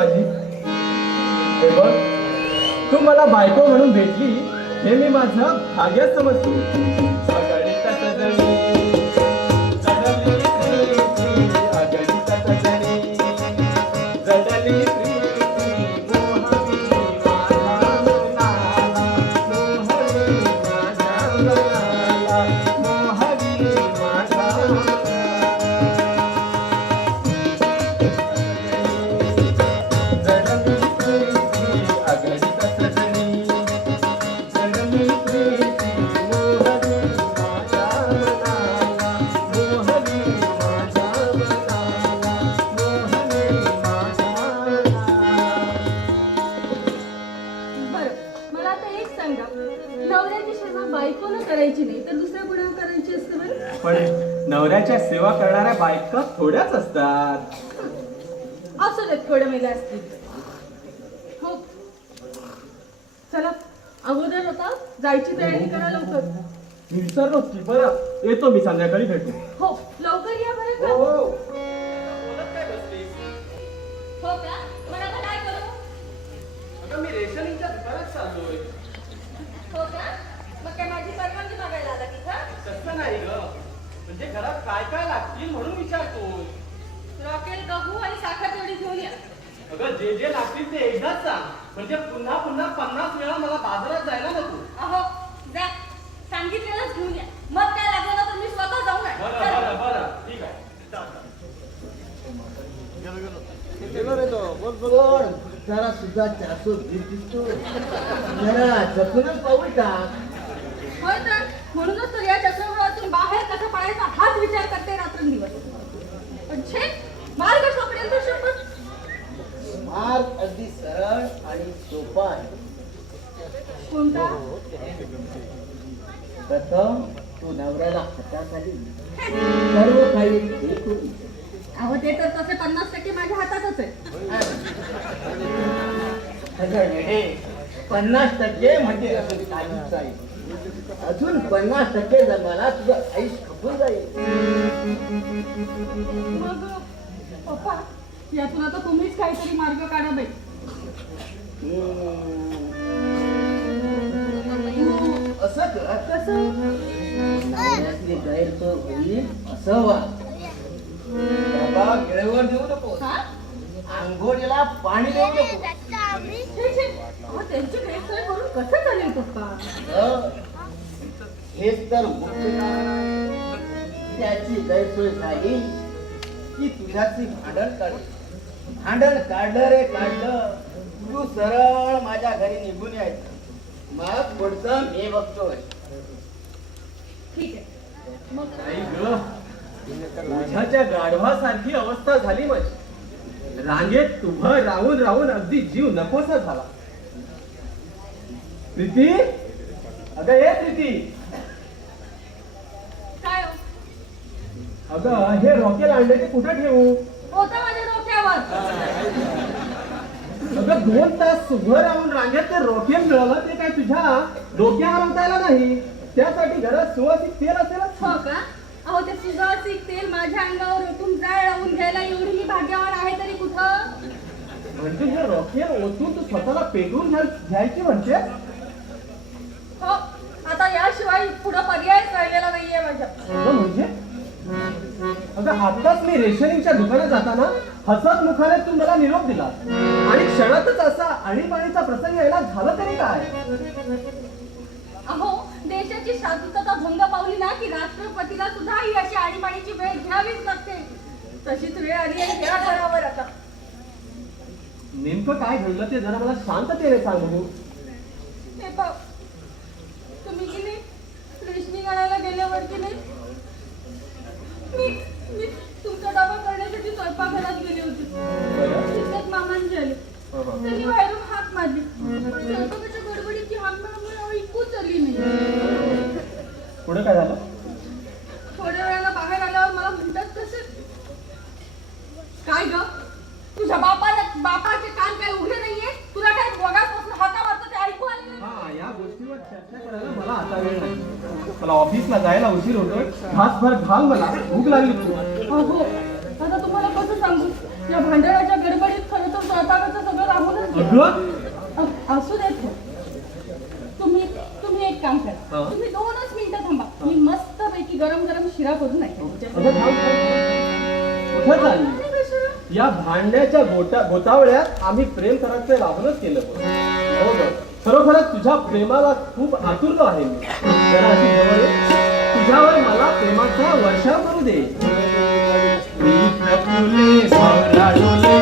माझी. हे बघ, तू मला बायको म्हणून भेटली हे मी माझं भाग्य समजतो. अगणित सजनी, जडली प्रीती, अगणित सजनी, जडली प्रीती, मोहनी माझ्या मनाला, मोहनी माझ्या मनाला, मोहनी माझ्या करायची नाही तर दुसऱ्या कोणाला करायची असते बरं. पण नवऱ्याच्या सेवा करणाऱ्या बायका थोड्याच असतात. असू देत, थोड्या मेल्या असतील. हो चला, अगोदर होता जायची तयारी करा लवकर. मी विसरलोच की. बरं, येतो मी संध्याकाळी भेटू. हो लवकर या बरं का. हो. हो का, मग आता काय करू. अगं, मी रेशनिंगच्या दुकानात चाललोय. हो का, मग काय माझी परवानगी मागायला आला की का. तसं नाही ग, म्हणजे घरात काय काय लागतील म्हणून विचारतो. रॉकेल, गहू आणि साखर तेवढी घेऊन या. अगं, जे जे लागतील ते एकदाच सांग, म्हणजे पुन्हा पुन्हा 50 वेळा मला बाजारात जायला नको. अहो जा, सांगितलेलंच घेऊन या. मग काय लागलं तर मी स्वतः जाऊन आहे. बरं बरं बरं, ठीक आहे. जरा सुद्धा 420 दिसतो. जरा जपूनच पाऊल टाक. होय तर म्हणूनच तर या चक्रव्यूहातून बाहेर कसं पडायचा हाच विचार करते रात्रंदिवस. पण छे, मार्ग सापडेल तर शपथ. मार्ग अगदी सरळ आणि सोपा आहे. कोणता. प्रथम तू नवऱ्याला हाताखाली सर्व काही ठीक होईल. अहो ते तर तसे 50% माझ्या हातातच आहे. सगळं वेडे 50% म्हणजे अजून काहीच आहे. अजून 50% जन्माला तुझं आयुष खपून जाईल. मग पप्पा, यातून आता तुम्हीच काहीतरी मार्ग काढा बाई. असं कर. कसं. नवऱ्यातली गैरसोय होईल असं वा. बाबा वेळेवर देऊ नको. हा, आंघोळीला पाणी देऊ नको. छे छे, अहो त्यांची गैरसोय करून कसं चालेल पप्पा. हेच तर मुख्य कारण आहे. त्याची गैरसोय झाली की तुझ्याची भांडण काढली. भांडण काढलं रे काढलं, तू सरळ माझ्या घरी निघून यायचं. मग पुढचं मी बघतोय. ठीक आहे. मग नाही ग, तुझ्याच्या गाढवासारखी अवस्था झाली माझी. रांगेत उभं राहून राहून अगदी जीव नकोसा झाला. प्रीती, अगं ये प्रीती. काय हो? अगं, हे रॉकेल आणले ते कुठे ठेवू. होतं माझ्या डोक्यावर. अगं, 2 तास उभं राहून रांगेत ते रॉकेल मिळालं ते काय तुझ्या डोक्यावर आणता नाही. त्यासाठी घरात सुवासिक तेल असेलच. हो का. अहो ते सुगंधित तेल माझ्या अंगावर ओतून जाळ लावून घ्यायला एवढी मी भाग्यवान आहे तरी कुठं. म्हणजे हे रॉकेल ओतून तू स्वतःला पेटवून घ्यायची म्हणते. हो, आता याशिवाय पुढं पर्यायच राहिलेला नाहीये माझ्या. अगं म्हणजे, अगं आताच मी रेशनिंगच्या दुकानात जाताना हसत मुखाने तू मला निरोप दिला आणि क्षणातच असा आणीबाणीचा प्रसंग यायला झालं तरी काय. अहो देशाची शांतता भंग पावली ना की राष्ट्रपतीला सुद्धा ही अशी आणीबाणीची वेळ घ्यावीच लागते. तशीच वेळ आली आहे या घरावर आता. नेमकं काय घडलं ते जरा मला शांततेने सांगू. हे पाव, तुम्ही की नाही रेशनिंग आणायला गेल्यावर की नाही मी मी तुमचा डबा करण्यासाठी स्वयंपाकघरात गेली होती. तिथेच मामांची आली. त्यांनी बाहेरून हाक मारली. पण स्वयंपाकाच्या गडबडीची हाक मारल्यामुळे ऐकूच आली नाही. पुढे काय झालं. थोड्या वेळाला बाहेर आल्यावर मला म्हणतात तसे, काय ग तुझ्या बापाचे कान काय उघडे नाहीये. तुला काय बघापासून हाका मारतो ते ऐकू आले नाही. हा, या गोष्टीवर चर्चा करायला मला आता वेळ नाही. मला ऑफिसला जायला उशीर होतोय. घासभर घाल, मला भूक लागली. अहो आता तुम्हाला कसं सांगू, या भांडणाच्या गडबडीत खरं तर स्वयंपाकाचं अगं असू देत हो. तुम्ही तुम्ही एक काम हा. करा, तुम्ही 2च मिनिटं थांबा, मी मस्त पैकी गरम गरम शिरा करून नाही अगं थांब, थांब. कुठं चालली या भांड्याच्या गोतावळ्यात आम्ही प्रेम करायचं राहूनच केलं हो ग. खरोखरच तुझ्या प्रेमाला खूप आतुरलो आहे मी. जरा अशी जवळ ये. तुझ्यावर मला प्रेमाचा वर्षाव करू दे. फुले भवरा डोले